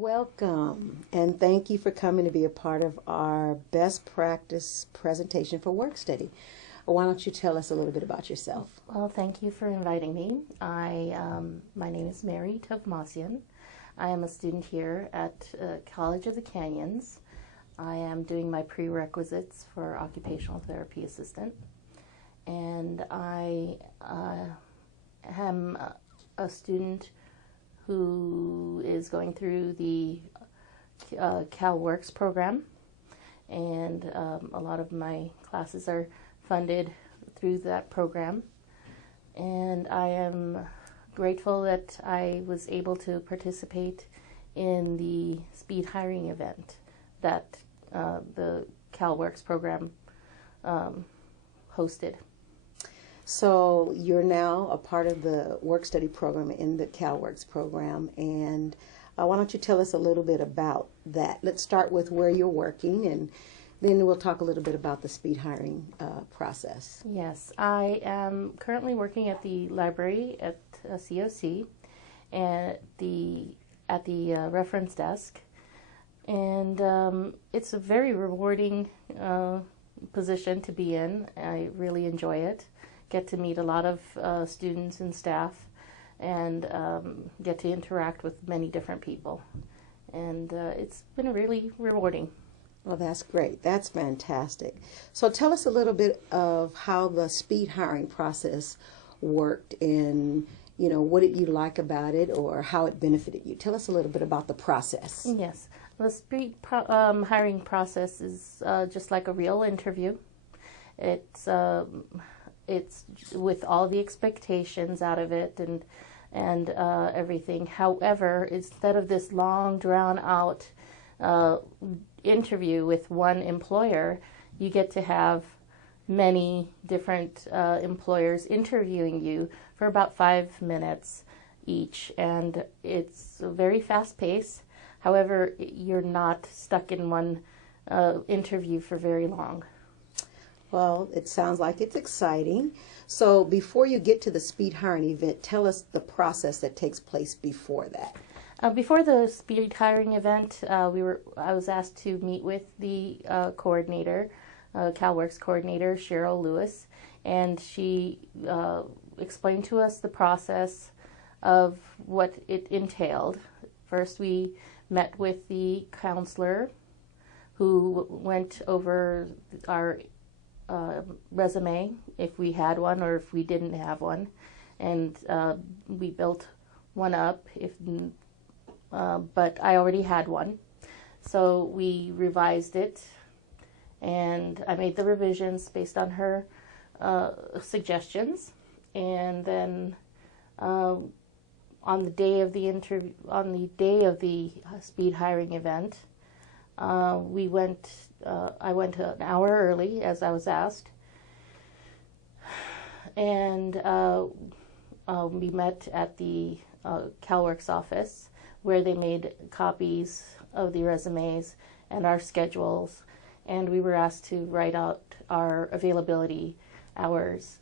Welcome, and thank you for coming to be a part of our best practice presentation for work study. Why don't you tell us a little bit about yourself? Well, thank you for inviting me. My name is Mary Tovmasian. I am a student here at College of the Canyons. I am doing my prerequisites for occupational therapy assistant, and I am a student who is going through the CalWorks program, and a lot of my classes are funded through that program. And I am grateful that I was able to participate in the speed hiring event that the CalWorks program hosted. So you're now a part of the work study program in the CalWorks program, and why don't you tell us a little bit about that? Let's start with where you're working, and then we'll talk a little bit about the speed hiring process. Yes, I am currently working at the library at COC and at the reference desk, and it's a very rewarding position to be in. I really enjoy it. Get to meet a lot of students and staff, and get to interact with many different people, and it's been really rewarding. Well, that's great. That's fantastic. So tell us a little bit of how the speed hiring process worked, and what did you like about it, or how it benefited you. Tell us a little bit about the process. Yes, the speed hiring process is just like a real interview. It's with all the expectations out of it and everything. However, instead of this long, drawn-out interview with one employer, you get to have many different employers interviewing you for about 5 minutes each, and it's very fast-paced. However, you're not stuck in one interview for very long. Well, it sounds like it's exciting. So before you get to the speed hiring event, tell us the process that takes place before that. Before the speed hiring event, I was asked to meet with the coordinator, CalWorks coordinator, Cheryl Lewis, and she explained to us the process of what it entailed. First, we met with the counselor who went over our resume, if we had one or if we didn't have one, and we built one up. But I already had one, so we revised it, and I made the revisions based on her suggestions. And then on the day of the speed hiring event, I went an hour early, as I was asked, and we met at the CalWorks office, where they made copies of the resumes and our schedules, and we were asked to write out our availability hours.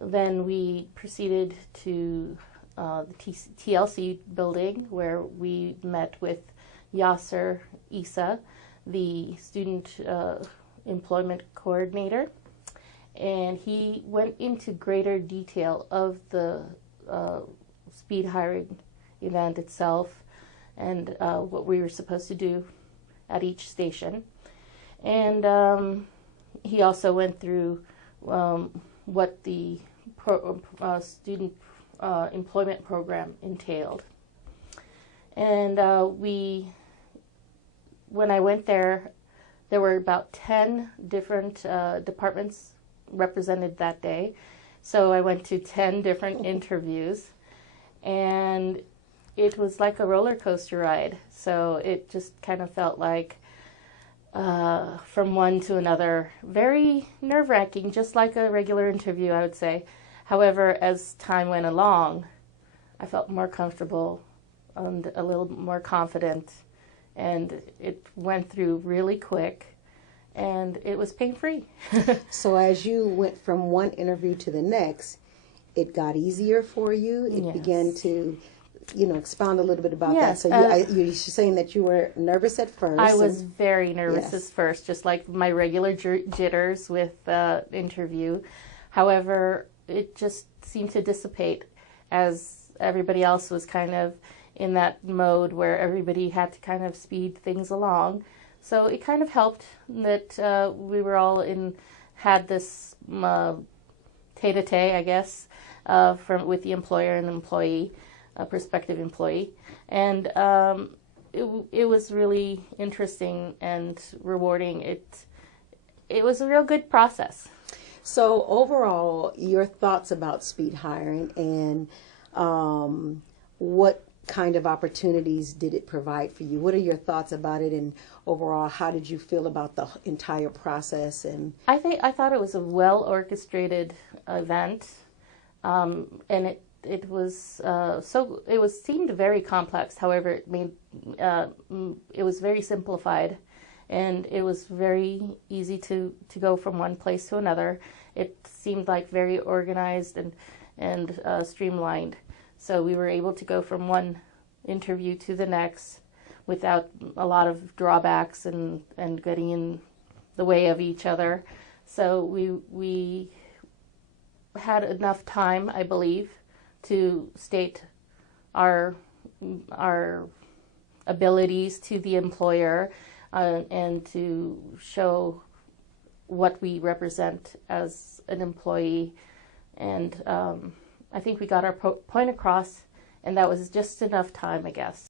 Then we proceeded to the TLC building, where we met with Yasser Issa, the student employment coordinator, and he went into greater detail of the speed hiring event itself and what we were supposed to do at each station. And he also went through what the student employment program entailed. And when I went there were about 10 different departments represented that day. So I went to 10 different interviews, and it was like a roller coaster ride. So it just kind of felt like from one to another, very nerve-wracking, just like a regular interview, I would say. However, as time went along, I felt more comfortable and a little more confident, and it went through really quick, and it was pain-free. So as you went from one interview to the next, it got easier for you? It Yes. began to expound a little bit about that. Yes, So you're saying that you were nervous at first. I was very nervous Yes. at first, just like my regular jitters with the interview. However, it just seemed to dissipate as everybody else was kind of in that mode where everybody had to kind of speed things along. So it kind of helped that we were all had this tete-a-tete, I guess, with the employer and the employee, prospective employee. And it was really interesting and rewarding. It was a real good process. So overall, your thoughts about speed hiring and what kind of opportunities did it provide for you? What are your thoughts about it, and overall, how did you feel about the entire process? And I thought it was a well orchestrated event, and it was seemed very complex. However, it was very simplified, and it was very easy to go from one place to another. It seemed like very organized and streamlined. So we were able to go from one interview to the next without a lot of drawbacks and getting in the way of each other. So we had enough time, I believe, to state our abilities to the employer and to show what we represent as an employee. And I think we got our point across, and that was just enough time, I guess.